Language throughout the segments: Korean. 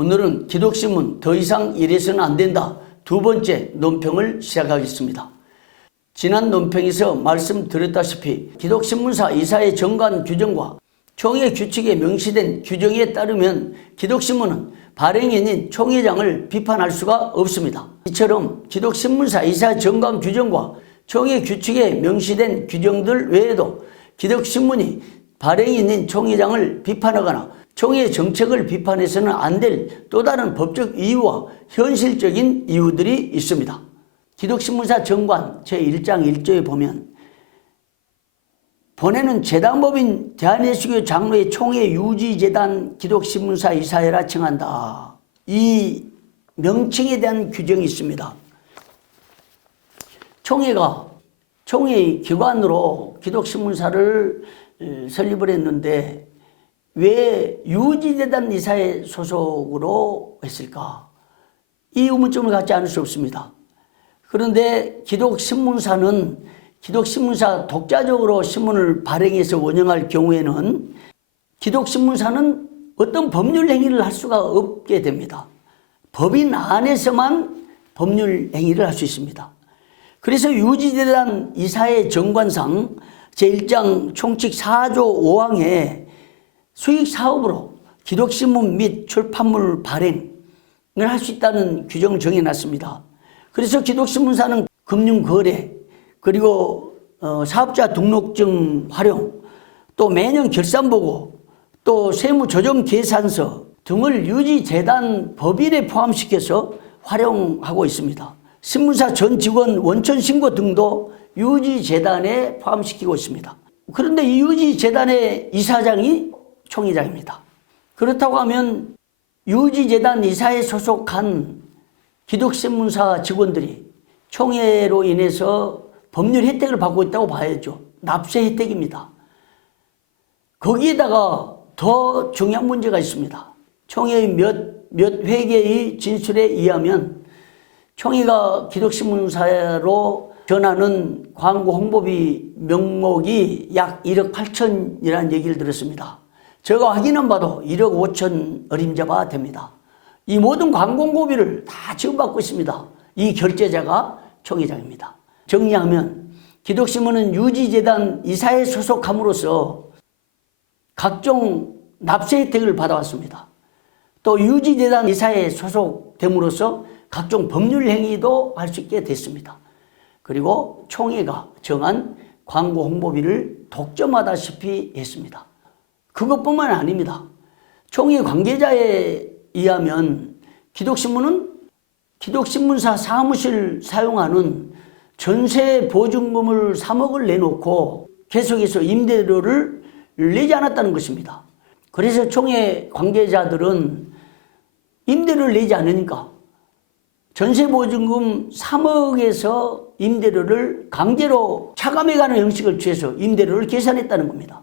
오늘은 기독신문 더 이상 이래서는 안 된다 두 번째 논평을 시작하겠습니다. 지난 논평에서 말씀드렸다시피 기독신문사 이사의 정관 규정과 총회 규칙에 명시된 규정에 따르면 기독신문은 발행인인 총회장을 비판할 수가 없습니다. 이처럼 기독신문사 이사 정관 규정과 총회 규칙에 명시된 규정들 외에도 기독신문이 발행인인 총회장을 비판하거나 총회 정책을 비판해서는 안 될 또 다른 법적 이유와 현실적인 이유들이 있습니다. 기독신문사 정관 제1장 1조에 보면 본회는 재단법인 대한예수교 장로의 총회 유지재단 기독신문사 이사회라 칭한다. 이 명칭에 대한 규정이 있습니다. 총회가 총회의 기관으로 기독신문사를 설립을 했는데 왜 유지재단 이사회 소속으로 했을까? 이 의문점을 갖지 않을 수 없습니다. 그런데 기독신문사는 기독신문사 독자적으로 신문을 발행해서 운영할 경우에는 기독신문사는 어떤 법률 행위를 할 수가 없게 됩니다. 법인 안에서만 법률 행위를 할 수 있습니다. 그래서 유지재단 이사회 정관상 제1장 총칙 4조 5항에 수익 사업으로 기독신문 및 출판물 발행을 할 수 있다는 규정을 정해놨습니다. 그래서 기독신문사는 금융거래 그리고 사업자 등록증 활용 또 매년 결산보고 또 세무조정계산서 등을 유지재단 법인에 포함시켜서 활용하고 있습니다. 신문사 전 직원 원천신고 등도 유지재단에 포함시키고 있습니다. 그런데 이 유지재단의 이사장이 총회장입니다. 그렇다고 하면 유지재단 이사에 소속한 기독신문사 직원들이 총회로 인해서 법률 혜택을 받고 있다고 봐야죠. 납세 혜택입니다. 거기에다가 더 중요한 문제가 있습니다. 총회의 몇 회계의 진술에 의하면 총회가 기독신문사로 전하는 광고 홍보비 명목이 약 1억 8천이라는 얘기를 들었습니다. 제가 확인한 바도 1억 5천 어림잡아 됩니다. 이 모든 광고 홍보비를 다 지원받고 있습니다. 이 결제자가 총회장입니다. 정리하면 기독신문은 유지재단 이사에 소속함으로써 각종 납세 혜택을 받아왔습니다. 또 유지재단 이사에 소속됨으로써 각종 법률 행위도 할 수 있게 됐습니다. 그리고 총회가 정한 광고 홍보비를 독점하다시피 했습니다. 그것뿐만 아닙니다. 총회 관계자에 의하면 기독신문은 기독신문사 사무실 사용하는 전세 보증금을 3억을 내놓고 계속해서 임대료를 내지 않았다는 것입니다. 그래서 총회 관계자들은 임대료를 내지 않으니까 전세 보증금 3억에서 임대료를 강제로 차감해가는 형식을 취해서 임대료를 계산했다는 겁니다.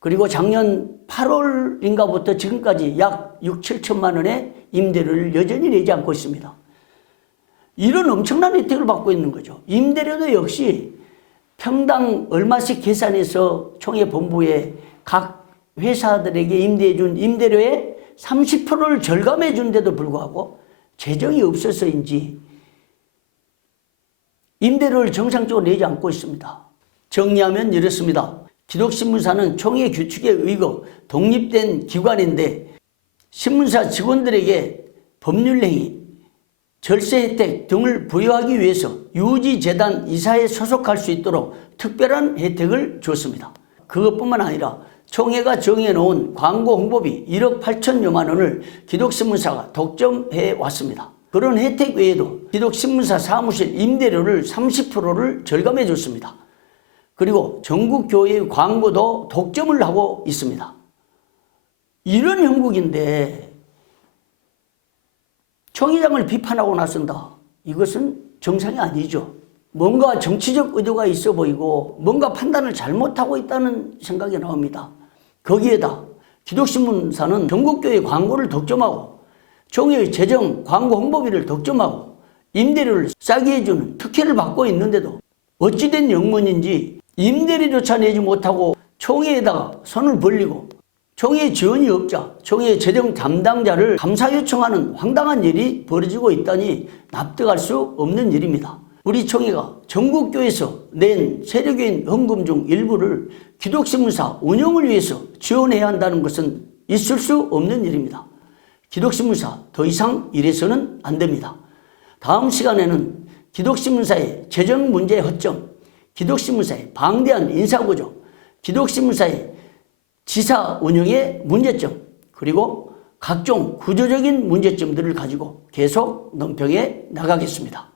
그리고 작년 8월인가부터 지금까지 약 6, 7천만 원의 임대료를 여전히 내지 않고 있습니다. 이런 엄청난 혜택을 받고 있는 거죠. 임대료도 역시 평당 얼마씩 계산해서 총회 본부에 각 회사들에게 임대해 준 임대료의 30%를 절감해 준데도 불구하고 재정이 없어서인지 임대료를 정상적으로 내지 않고 있습니다. 정리하면 이렇습니다. 기독신문사는 총회 규칙에 의거 독립된 기관인데 신문사 직원들에게 법률행위, 절세 혜택 등을 부여하기 위해서 유지재단 이사에 소속할 수 있도록 특별한 혜택을 줬습니다. 그것뿐만 아니라 총회가 정해놓은 광고 홍보비 1억 8천여만 원을 기독신문사가 독점해 왔습니다. 그런 혜택 외에도 기독신문사 사무실 임대료를 30%를 절감해 줬습니다. 그리고 전국교회의 광고도 독점을 하고 있습니다. 이런 형국인데 총회장을 비판하고 나선다. 이것은 정상이 아니죠. 뭔가 정치적 의도가 있어 보이고 뭔가 판단을 잘못하고 있다는 생각이 나옵니다. 거기에다 기독신문사는 전국교회 광고를 독점하고 총회의 재정 광고 홍보비를 독점하고 임대료를 싸게 해주는 특혜를 받고 있는데도 어찌된 영문인지 임대료조차 내지 못하고 총회에다가 손을 벌리고 총회 지원이 없자 총회 재정 담당자를 감사 요청하는 황당한 일이 벌어지고 있다니 납득할 수 없는 일입니다. 우리 총회가 전국교회에서 낸 세력인 헌금 중 일부를 기독신문사 운영을 위해서 지원해야 한다는 것은 있을 수 없는 일입니다. 기독신문사 더 이상 이래서는 안 됩니다. 다음 시간에는 기독신문사의 재정 문제의 허점, 기독신문사의 방대한 인사구조, 기독신문사의 지사 운영의 문제점, 그리고 각종 구조적인 문제점들을 가지고 계속 논평해 나가겠습니다.